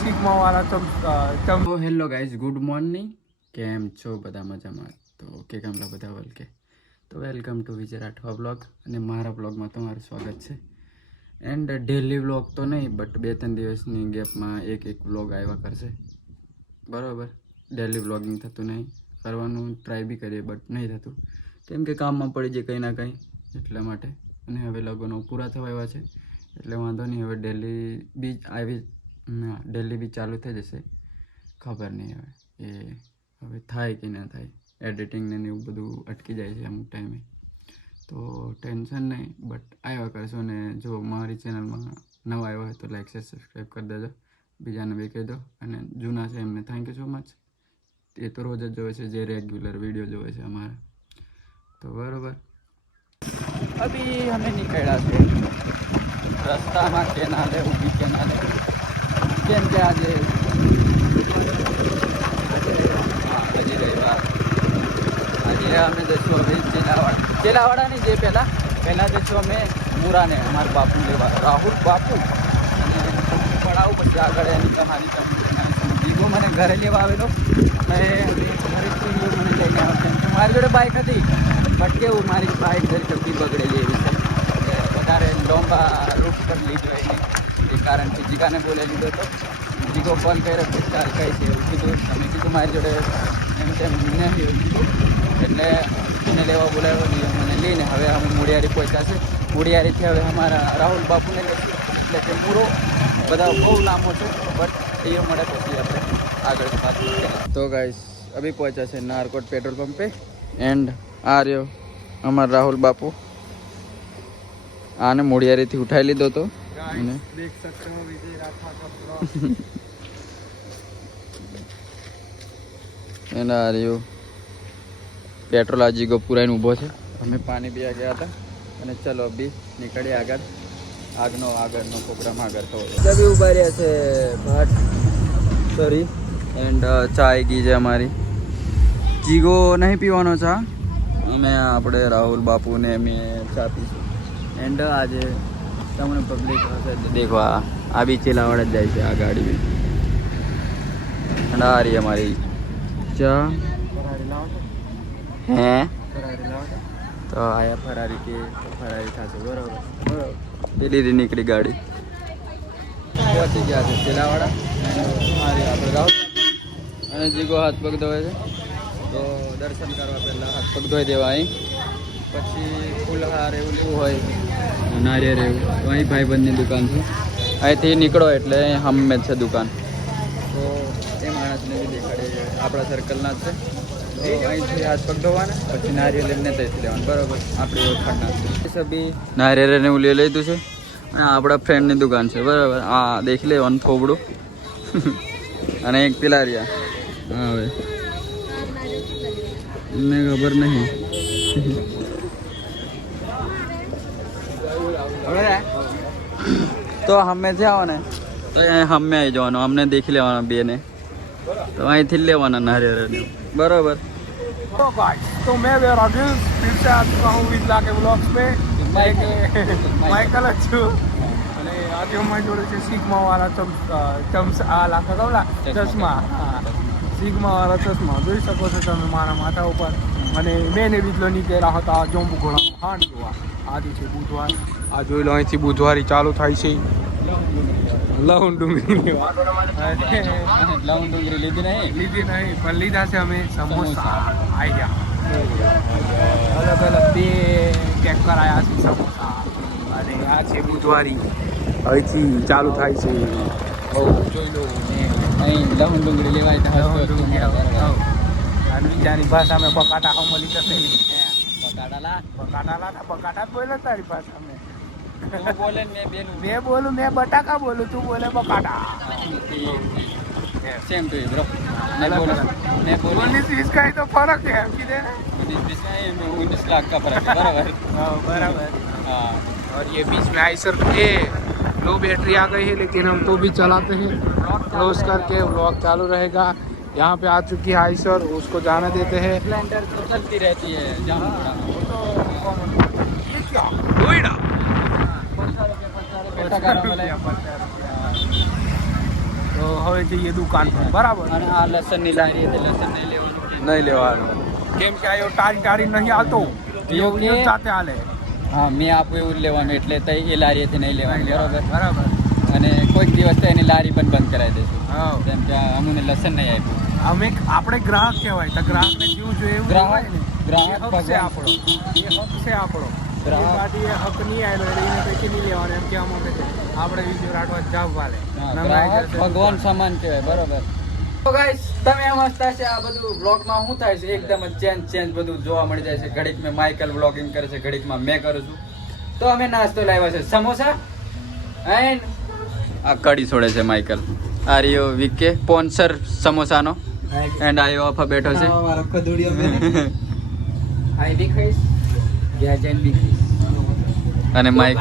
Sigma વાળા ચમ hello guys, good morning. કેમ છો બધા? મજામાં? તો કે કેમલા બધા કે તો welcome to Vijay Rathwa blog. અને મારા બ્લોગમાં તમારું સ્વાગત છે. એન્ડ ડેલી બ્લોગ તો નહીં, બટ 2-3 દિવસની ગેપમાં એક બ્લોગ આવ્યા કરશે. બરાબર, ડેલી બ્લોગિંગ થતું નહીં, કરવાનું ટ્રાય બી કરીએ બટ નહીં થતું, કેમ કે કામમાં પડી જાય કંઈ ના કંઈ, એટલા માટે. અને હવે લગ્નો પૂરા થવા આવ્યા છે એટલે વાંધો નહીં, હવે ડેલી બી ચાલુ થઈ જશે. ખબર નહીં હવે થાય કે ના થાય, એડિટિંગને એવું બધું અટકી જાય છે અમુક ટાઈમે, તો ટેન્શન નહીં, બટ આવ્યા કરશો. ને જો મારી ચેનલમાં નવા આવ્યા હોય તો લાઈક શેર સબસ્ક્રાઈબ કરી દેજો, બીજાને બી કહી દો. અને જૂના છે એમને થેન્ક યુ સો મચ, એ તો રોજ જ જોવે છે, જે રેગ્યુલર વિડીયો જોવે છે અમારા. તો બરાબર, અભી અમે નીકળ્યા છે રસ્તામાં કેનાલે, ઊભી કેનાલે, કેમ કે આજે અમે જઈશું હવે ચેલાવાડાની, જે પહેલાં જઈશું અમે મુરાને, અમારા બાપુ લેવા, રાહુલ બાપુ. અને પડાવું પછી આગળ એની તમારી દીવો મને ઘરે લેવા આવેલો, અને ઘરેથી મને લઈને આવ્યો. મારી જોડે બાઇક હતી, બટ કેવું મારી બાઇક જલ્દી બગડેલી એવી છે, વધારે લોંબા રૂટ પર લીધો એને, એ કારણથી જીગાને બોલે લીધો હતો. જીગો ફોન કર્યો કે ચાલ કઈ છે એવું કીધું. તમે કીધું મારી જોડે એમ તેમ નહીં એવું કીધું, એટલે એને લેવા બોલાવ્યો. મને લઈને હવે અમે મૂળિયારી પહોંચ્યા છે. મૂળિયારીથી હવે અમારા રાહુલ બાપુને લઈશું, એટલે કે પૂરો બધા બહુ લાંબો છે, બટ એ મળે પછી આપણે આગળ પાછું. તો ગાઈસ અભી પહોંચ્યા છે નારકોટ પેટ્રોલ પંપે. એન્ડ આ રહ્યો અમારા રાહુલ બાપુ, આને મૂળિયારીથી ઉઠાવી લીધો હતો. देख सकते हो विजय राठवा का ब्लॉग. એના રહ્યું પેટ્રોલ આ જીગો પુરાઈને ઊભો છે. અમે પાણી પીવા ગયા હતા, અને ચલો બી નીકળીએ આગળનો પ્રોગ્રામ આગળ થવો. બી ઉભા રહ્યા છે ભાટ સોરી. એન્ડ ચા આવી ગઈ છે અમારી. જીગો નહીં પીવાનો ચા, અમે આપણે રાહુલ બાપુને અમે ચા પીશું. એન્ડ આજે તમને પબ્લિક હશે દેખો, આ બી ચેલાવાડા જ જાય છે આ ગાડી બી. અને આ રહી અમારી ચા. હે તો આયા ફરારી કે ફરારી થશે. બરાબર, પેલી નીકળી ગાડી. પહોંચી ગયા છે ચેલાવાડા. આપણે રાહુલ અને જીગો હાથ પગ ધોવે છે, તો દર્શન કરવા પહેલાં હાથ પગ ધોઈ દેવા. અહીં પછી ફૂલહાર એવું લેવું હોય, નારિયેળ એવું, તો અહીં ભાઈબંધની દુકાન છે. અહીંથી નીકળો એટલે હમે જ છે દુકાન, તો એ માણસને બી દેખાડે, આપણા સર્કલના જ છે. તો અહીંથી હાથ પગ ધોવાના, પછી નારિયેળ એમને ત્યાંથી લેવાનું. બરાબર, આપણે ઓળખાણના છે સબી. નારિયેળ એવું લીધું છે, અને આપણા ફ્રેન્ડની દુકાન છે. બરાબર, આ દેખી લેવાનું થોબડું. અને એક પેલા રહ્યા, હા હવે એમને ખબર નહીં. તો હમે છે આવો ને, તો અહીંયા હમે આવી જવાનું, અમને દેખી લેવાના બે ને, તો અહીંથી લેવાના નારિયેળ. બરાબર. तो मैं राजेश फिर से आ चुका हूँ विजला के ब्लॉग्स पे. माइकल अच्छू, અને આજે અમારી જોડે છે સિગ્મા વાળા ચશ્મા. સિગ્મા વાળા ચશ્મા જોઈ શકો છો તમે મારા માથા ઉપર. અને મેં વિજલો નીકળ્યા હતા જોંબુ ઘોડાનો હાંડ જોવા. આજે છે બુધવાર, આ જોઈ લો અહીંથી બુધવારી ચાલુ થાય છે. લવણ ડુંગળી લીધી નહીં, પણ લીધા છે અમે સમોસા. આવી ગયા અલગ અલગ બે પેક કરાયા છે સમોસા. અને આ છે બુધવારી, અહીંથી ચાલુ થાય છે. જોઈ લો, અહીં લવણ ડુંગળી લેવાય અને બીજાની ભાષામાં બકાટા હમલી જશે. બકાટા બોલે તારી ભાષામાં. मैं बोलूं मैं बटाका बोलूं, तू बोले बकाटा. Same to bro. मैं बोलूं 19-20 का ही तो फर्क है. 19 लाख का फर्क है. बराबर. बराबर. हाँ. और ये बीच में आइसर के लो बैटरी आ गई है, लेकिन हम तो भी चलाते हैं. क्लोज करके व्लॉग चालू रहेगा. यहाँ पे आ चुकी है आइसर, उसको जाने देते हैं. स्प्लेंडर तो चलती रहती है जहाँ तो હવે જઈએ દુકાન પર, બરાબર? અને આ લસણની લારી હતી, લસણ નહીં લેવાનું. નહીં લેવાનું, કેમ કે આ ટારી નહીં હાલતો, એવું કે? એવું સાથે હાલે. હા, મેં આપું એવું જ લેવાનું, એટલે તો એ લારીએથી નહીં લેવાનું, બરોબર? બરાબર. અને કોઈક દિવસ તો એની લારી પણ બંધ કરાવી દઈશું, હા, કેમ કે અમને લસણ નહીં આપ્યું. આપણે ગ્રાહક કહેવાય, તો ગ્રાહકને જીવ જોઈએ એવું ગ્રાહક- કહેવાય ને. ગ્રાહક એ હક છે ભગવાન. આપણો, એ હક છે આપણો. ગ્રાહક- એ પાર્ટી એ હક નહીં આવેલો એટલે એને પૈકી નહીં લેવાનું એમ કહેવા માંગે છે. આપણે વિડીયો રાટવા જાવ વાલે. હા, ગ્રાહક ભગવાન સમાન કહેવાય, બરોબર? તો ગાઈસ, તમે સમજતા છે આ બધું વ્લોગમાં શું થાય છે, એકદમ જ ચેન્જ બધું જોવા મળી જાય છે. ઘડીક મેં માઇકલ વ્લોગિંગ કરે છે, ઘડીકમાં મેં કરું છું. તો અમે નાસ્તો લાવ્યા છે, સમોસા એન્ડ આ કઢી છોડે છે માઇકલ. આ રહ્યો વિકે સ્પોન્સર સમોસાનો, એન્ડ આયો અફા બેઠો છે. આઈ બી ખાઈશ, ગયા જઈને બી ખાઈશ. અને માઇક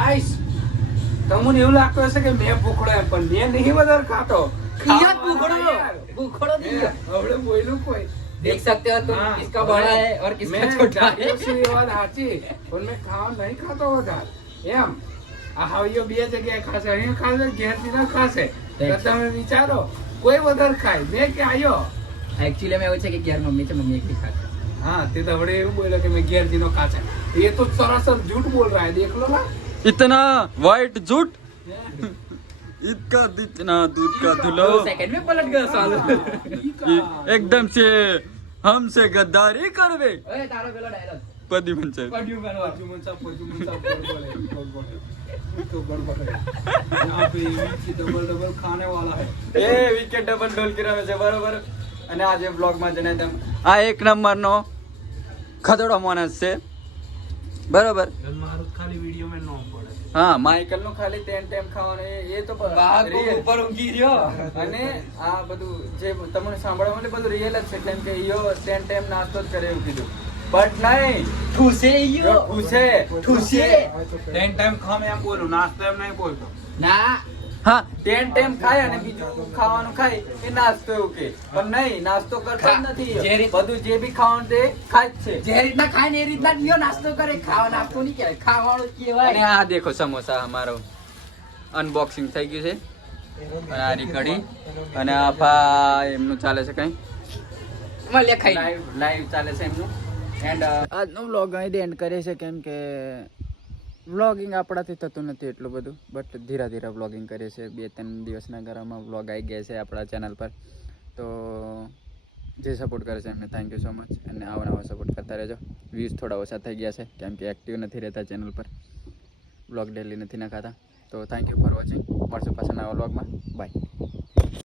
તમને એવું લાગતું હશે કે મેં ભૂખડો એમ, પણ મેં નહીં વધારે ખાતો. ભૂખડો હવે બોલ્યું કોઈ देख सकते हो तुम हाँ, किसका बड़ा है और किसका મેં छोटा है. જાણ્યું છે એ વાત સાચી, પણ મેં ખાવા નહીં ખાતો વધારે એમ. આ હાવીઓ બે જગ્યાએ ખાશે, અહીંયા ખાશે, ઘેરથી ના ખાશે. તો તમે વિચારો કોઈ વધારે ખાય, મેં કે આયો. एक्चुअली में એવું છે કે ઘેર મમ્મી છે, મમ્મી એકલી ખાશે. हाँ ते तो बड़े એવું બોલે કે मैं घेर दिनों खाते हैं. ये तो सरासर झूठ बोल रहा है, देख लो ना. इतना वाइट झूठ इसका इतना दूध का धुलो सेकंड में पलट गया साल एकदम से हमसे गद्दारी करवे ओए तारो पेलो डायलॉग पदी मन से पड्यू करवा जुमन साहब बोले तो गड़बड़ है. यहाँ पे ये डबल खाने वाला है. એ વિકેટ ડબલ ડોલ કર્યો છે, બરોબર? અને આજે બ્લોગ માં જણાય તેમ આ એક નંબર નો ખદડો માણસ છે, બરોબર? મારું ખાલી વિડિયો में નો પડે. હા, માઇકલ નું ખાલી ટાઈમ ખાવાનું એ તો real. ऊपर ઊંઘી રહ્યો અને આ બધું જે તમને સાંભળવા મળે બધું રિયલ જ છે, કેમ કે ઈયો ટાઈમ નાસ્તો જ કરે એવું કીધું, બટ નહીં ठूसे यो પૂછે ठूसे टेन टाइम खामे એમ બોલું, નાસ્તો એમ નહીં બોલતો. ના હા, ટાઈમ ખાય અને બીજું ખાવાનું ખાય એ નાસ્તો એવું કે, પણ નહીં, નાસ્તો કરતો જ નથી જે ઈયો. રીત- બધું જે બી ખાવાનું તે ખાય જ છે. જે રીતના ખાય ને એ રીતના જ યો નાસ્તો કરે ખાવા નાસ્તો નહીં કહેવાય ખાવાનું અને કહેવાય આ દેખો સમોસા અમારો અનબોક્સિંગ થઈ ગયું છે, અને આ કઢી અને આ ભાઈ એમનું ચાલે છે કઈ મળે ખાઈ લાઈવ ચાલે છે એમનું. એન્ડ આજનો વ્લોગ અહીં એન્ડ કરે છે, કેમ કે વ્લોગિંગ આપણાથી થતું નથી એટલું બધું, બટ ધીરે ધીરે વ્લોગિંગ કરીએ છીએ. 2-3 દિવસના ગાળામાં વ્લોગ આવી ગયા છે આપણા ચેનલ પર. તો જે સપોર્ટ કરે છે એમને થેન્ક યુ સો મચ, અને આવા નવા સપોર્ટ કરતા રહેજો. વ્યૂઝ થોડા ઓછા થઈ ગયા છે, કેમ કે એક્ટિવ નથી રહેતા ચેનલ પર, વ્લોગ ડેલી નથી નાખાતા. તો થેન્ક યુ ફોર વોચિંગ. મળશું પાછા નવા વ્લોગમાં. બાય.